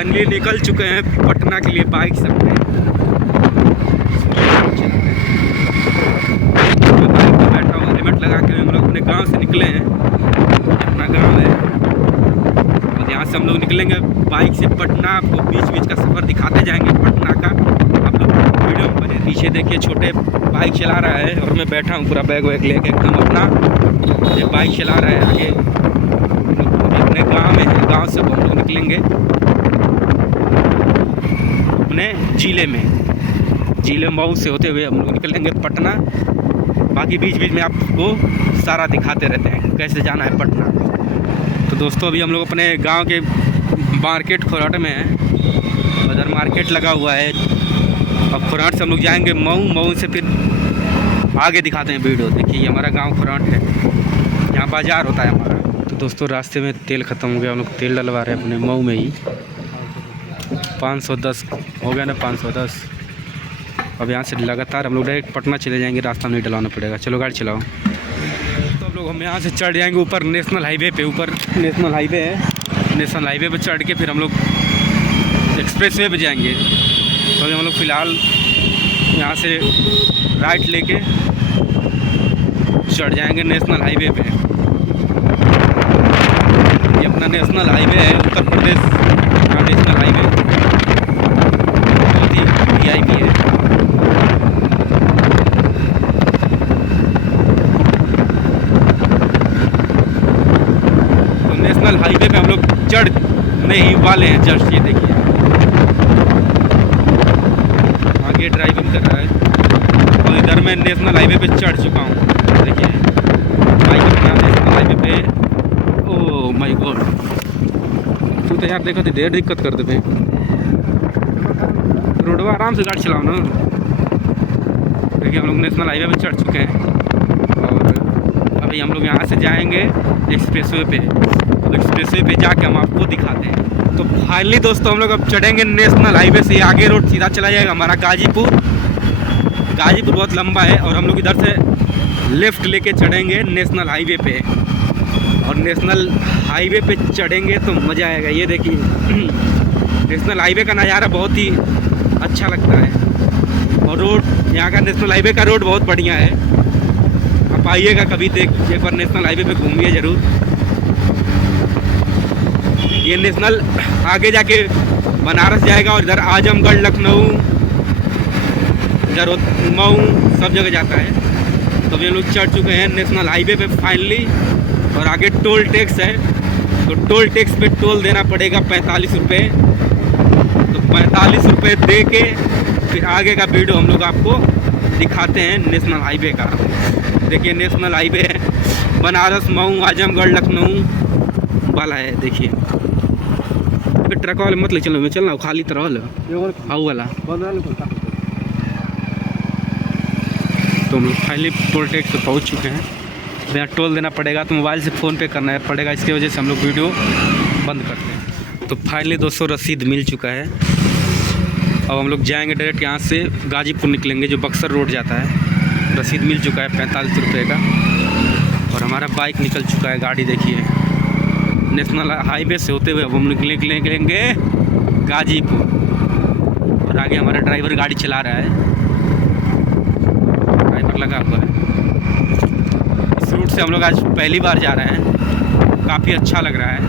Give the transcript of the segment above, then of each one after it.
Finally निकल चुके हैं पटना के लिए बाइक से अपने। बाइक पर बैठा हुआ हेलमेट लगा के हम लोग अपने गांव से निकले हैं। अपना गांव है और यहाँ से हम लोग निकलेंगे बाइक से पटना। आपको बीच बीच का सफ़र दिखाते जाएंगे पटना का। आप लोग वीडियो में बने। पीछे देखिए छोटे बाइक चला रहा है और मैं बैठा हूँ पूरा बैग वैग लेके एकदम अपना। ये बाइक चला रहा है आगे। अपने गांव में है, गांव से हम लोग निकलेंगे अपने जिले मऊ से होते हुए हम लोग निकलेंगे पटना। बाकी बीच बीच में आपको सारा दिखाते रहते हैं कैसे जाना है पटना। तो दोस्तों अभी हम लोग अपने गांव के मार्केट खोराट में हैं। उधर मार्केट लगा हुआ है। अब खोराट से हम लोग जाएंगे मऊ से फिर आगे दिखाते हैं वीडियो। देखिए हमारा गांव खोराट है, यहाँ बाज़ार होता है हमारा। तो दोस्तों रास्ते में तेल ख़त्म हो गया, हम लोग तेल डलवा रहे हैं अपने मऊ में ही। 510 हो गया ना, 510। अब यहाँ से लगातार हम लोग डायरेक्ट पटना चले जाएंगे, रास्ता नहीं डलवाना पड़ेगा। चलो गाड़ी चलाओ। तो अब लोग हम यहाँ से चढ़ जाएंगे ऊपर नेशनल हाईवे पे। ऊपर नेशनल हाईवे है, नेशनल हाईवे पे चढ़ के फिर हम लोग एक्सप्रेसवे पे जाएंगे। तो अभी हम लोग फ़िलहाल यहाँ से राइट लेके चढ़ जाएंगे नेशनल हाईवे पे। ये अपना नेशनल हाईवे है, उत्तर प्रदेश का नेशनल हाईवे, बहुत ही VIP है। तो नेशनल हाईवे पे हम लोग चढ़ने ही वाले हैं जस्ट। ये देखिए आगे ड्राइविंग कर रहा है और इधर मैं नेशनल हाईवे पे चढ़ चुका हूँ। देखिए बाइक अपना नेशनल हाईवे पे। ओह माय गॉड, तू तो यार देखो तो ढेर दिक्कत कर देते। रोडवा आराम से गाड़ी चलाओ ना। देखिए हम लोग नेशनल हाईवे पे चढ़ चुके हैं और अभी हम लोग यहाँ से जाएंगे एक्सप्रेसवे पे। अब एक्सप्रेसवे पे जाके हम आपको दिखाते हैं। तो फाइनली दोस्तों हम लोग अब चढ़ेंगे नेशनल हाईवे से। आगे रोड सीधा चला जाएगा हमारा गाजीपुर बहुत लंबा है और हम लोग इधर से लेफ़्ट लेके चढ़ेंगे नेशनल हाईवे पे। और नेशनल हाईवे पे चढ़ेंगे तो मज़ा आएगा। ये देखिए नेशनल हाईवे का नज़ारा बहुत ही अच्छा लगता है। और रोड यहाँ का नेशनल हाईवे का रोड बहुत बढ़िया है। आप आइएगा कभी, देख एक बार नेशनल हाईवे पे घूमिए ज़रूर। ये नेशनल आगे जाके बनारस जाएगा और इधर आजमगढ़, लखनऊ, इधर मऊ सब जगह जाता है। तो अभी हम लोग चढ़ चुके हैं नेशनल हाईवे पे फाइनली। और आगे टोल टैक्स है, तो टोल टैक्स पे टोल देना पड़ेगा 45 रुपये। तो 45 रुपये दे के फिर आगे का वीडियो हम लोग आपको दिखाते हैं नेशनल हाईवे का। देखिए नेशनल हाईवे है, बनारस, मऊ, आजमगढ़, लखनऊ वाला है। देखिए ट्रक वाले मत ले चलो, मैं चलना खाली तरह वाला। तो हम लोग फाइनली टोल टैक्स पे पहुँच चुके हैं। यहाँ टोल देना पड़ेगा, तो मोबाइल से फ़ोन पे करना पड़ेगा, इसकी वजह से हम लोग वीडियो बंद करते हैं। तो फाइनली दोस्तों रसीद मिल चुका है। अब हम लोग जाएंगे डायरेक्ट यहाँ से गाजीपुर निकलेंगे, जो बक्सर रोड जाता है। रसीद मिल चुका है 45 रुपये का और हमारा बाइक निकल चुका है। गाड़ी देखिए नेशनल हाईवे से होते हुए अब हम निकलेंगे गाजीपुर। और आगे हमारा ड्राइवर गाड़ी चला रहा है, ड्राइवर लगा हुआ है। इस रूट से हम लोग आज पहली बार जा रहे हैं, काफ़ी अच्छा लग रहा है।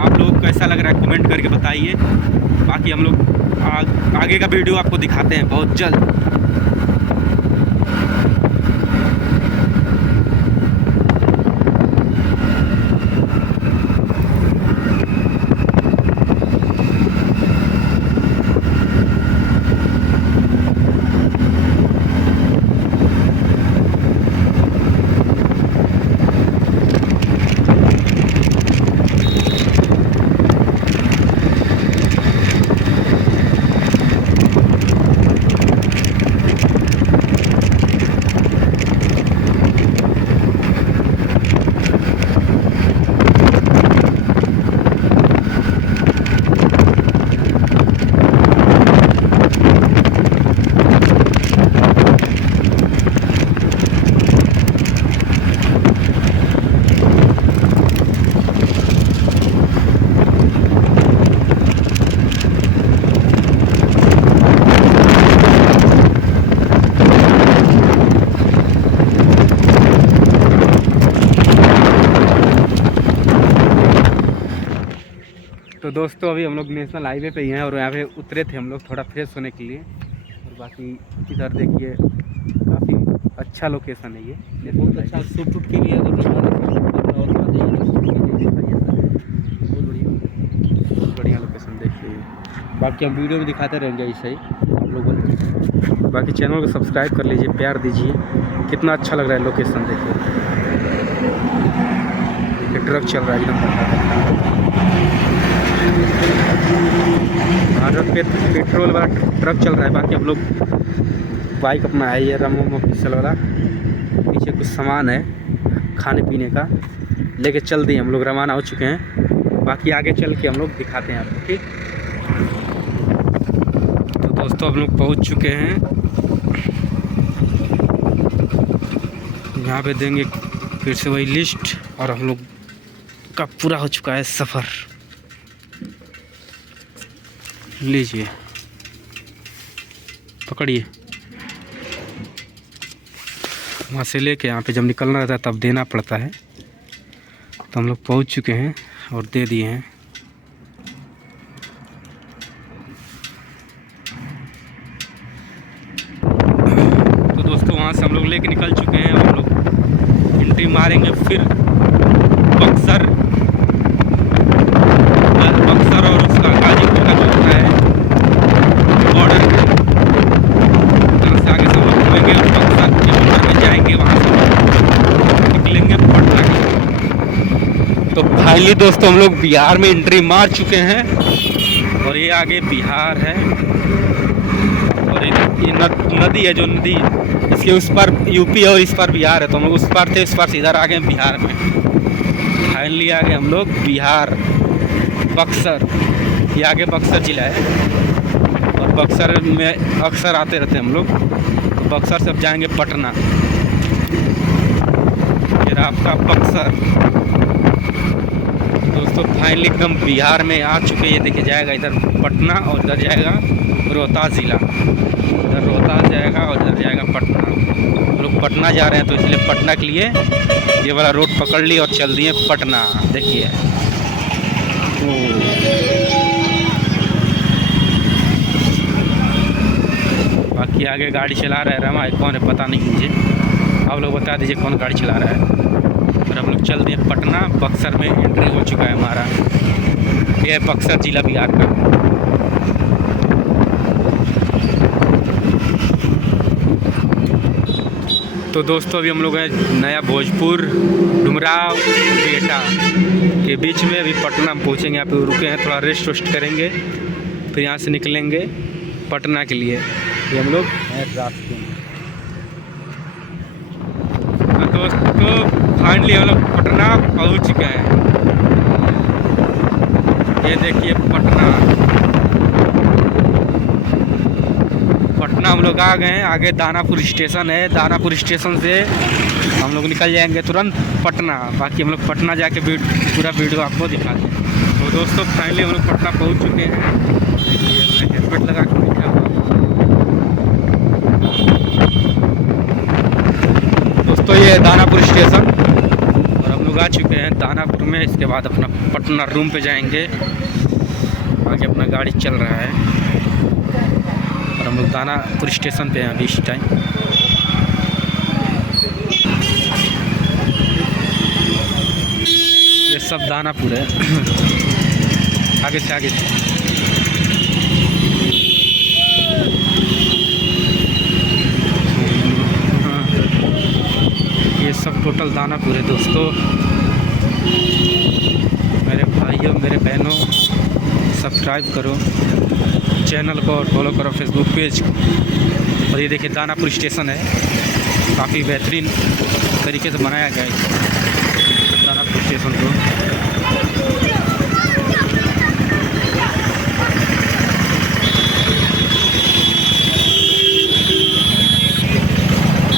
आप लोग कैसा लग रहा है कमेंट करके बताइए। बाकी हम लोग आगे का वीडियो आपको दिखाते हैं बहुत जल्द। तो दोस्तों अभी हम लोग नेशनल हाईवे पे ही हैं और यहाँ पे उतरे थे हम लोग थोड़ा फ्रेश होने के लिए। और बाकी इधर देखिए काफ़ी अच्छा लोकेशन है ये, बहुत अच्छा शूट टूट के भी है। बहुत बढ़िया लोकेशन देखिए। बाकी हम वीडियो में दिखाते रहेंगे ऐसे ही आप लोगों को। बाकी चैनल को सब्सक्राइब कर लीजिए, प्यार दीजिए। कितना अच्छा लग रहा है लोकेशन देखिए। ट्रक चल रहा है एकदम भारत पे पेट्रोल वाला ट्रक चल रहा है। बाकी हम लोग बाइक अपना है ये रमो फिसल वाला, पीछे कुछ सामान है खाने पीने का, लेके चल दिए हम लोग रवाना हो चुके हैं। बाकी आगे चल के हम लोग दिखाते हैं आपको, ठीक। तो दोस्तों हम लोग पहुंच चुके हैं, यहाँ पे देंगे फिर से वही लिस्ट और हम लोग का पूरा हो चुका है सफ़र। लीजिए पकड़िए, वहाँ से लेके यहाँ पे जब निकलना रहता है तब देना पड़ता है। तो हम लोग पहुँच चुके हैं और दे दिए हैं। तो दोस्तों वहाँ से हम लोग लेके निकल चुके हैं और हम लोग एंट्री मारेंगे फिर बक्सर और उसका गाजीपुर का जो होता है बॉर्डर, यहाँ से आगे सब लोग घूमेंगे और बक्सर के बॉर्डर में जाएंगे, वहाँ से निकलेंगे पटना की। तो फाइनली दोस्तों हम लोग बिहार में एंट्री मार चुके हैं और ये आगे बिहार है और ये नदी है, जो नदी इसके उस पर यूपी है और इस पर बिहार है। तो हम लोग उस पर थे, इस पर से इधर आ गए बिहार में। फाइनली आ गए हम लोग बिहार, बक्सर। ये आगे बक्सर जिला है और बक्सर में अक्सर आते रहते हैं हम लोग। बक्सर से अब जाएंगे पटना, फिर आपका बक्सर। दोस्तों फाइनली एकदम बिहार में आ चुके। ये देखिए जाएगा इधर पटना और इधर जाएगा रोहतास ज़िला, इधर रोहतास जाएगा और इधर जाएगा पटना। हम लोग पटना जा रहे हैं तो इसलिए पटना के लिए ये वाला रोड पकड़ ली और चल दिए पटना। देखिए बाकी आगे गाड़ी चला रहा है रमा, कौन है पता नहीं मुझे, आप लोग बता दीजिए कौन गाड़ी चला रहा है। और हम लोग चल दिए पटना। बक्सर में एंट्री हो चुका है हमारा, ये बक्सर जिला बिहार का। तो दोस्तों अभी हम लोग हैं नया भोजपुर डुमराव बेटा के बीच में। अभी पटना पहुँचेंगे, यहाँ पे रुके हैं, थोड़ा रेस्ट वेस्ट करेंगे, फिर यहाँ से निकलेंगे पटना के लिए। ये हम लोग रास्ते में। दोस्तों फाइनली हम लोग पटना पहुँच चुके हैं। ये देखिए पटना हम लोग आ गए हैं। आगे दानापुर स्टेशन है, दानापुर स्टेशन से हम लोग निकल जाएंगे तुरंत पटना। बाकी हम लोग पटना जाके पूरा वीडियो आपको दिखाते हैं। तो दोस्तों फाइनली हम लोग पटना पहुंच चुके हैं। हेलमेट लगा के बैठा हुआ दोस्तों, ये दानापुर स्टेशन और हम लोग आ चुके हैं दानापुर में। इसके बाद अपना पटना रूम पे जाएंगे। आगे अपना गाड़ी चल रहा है और हम लोग दानापुर स्टेशन पे हैं अभी इस टाइम। ये सब दानापुर है। आगे से आगे ये सब टोटल दानापुर है दोस्तों। मेरे भाइयों मेरे बहनों सब्सक्राइब करो चैनल को और फॉलो करो फेसबुक पेज। और ये देखिए दानापुर स्टेशन है, काफ़ी बेहतरीन तरीके से बनाया गया है दानापुर स्टेशन को।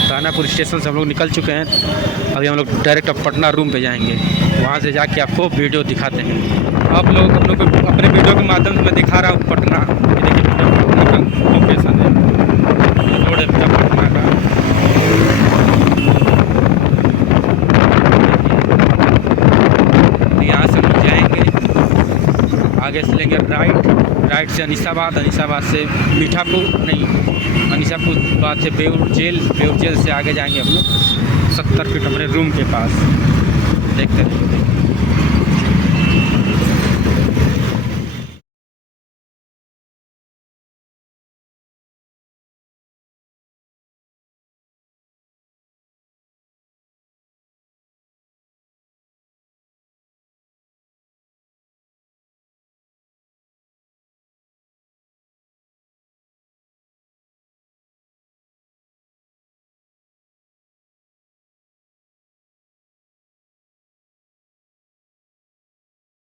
दानापुर स्टेशन से हम लोग निकल चुके हैं। अभी हम लोग डायरेक्ट अब पटना रूम पे जाएंगे, वहाँ से जाके आपको वीडियो दिखाते हैं। आप लोग हम लोग अपने वीडियो के माध्यम से मैं दिखा रहा हूँ पटना। ये देखिए पटना का लोकेशन है, रोड है पटना का। यहाँ से हम लोग जाएंगे आगे से लेंगे राइट से अनीसाबाद से मीठापुर नहीं, अनीसापुर बाद से बेउर जेल से आगे जाएंगे हम लोग 70 फीट हमारे रूम के पास। देखते रहिए।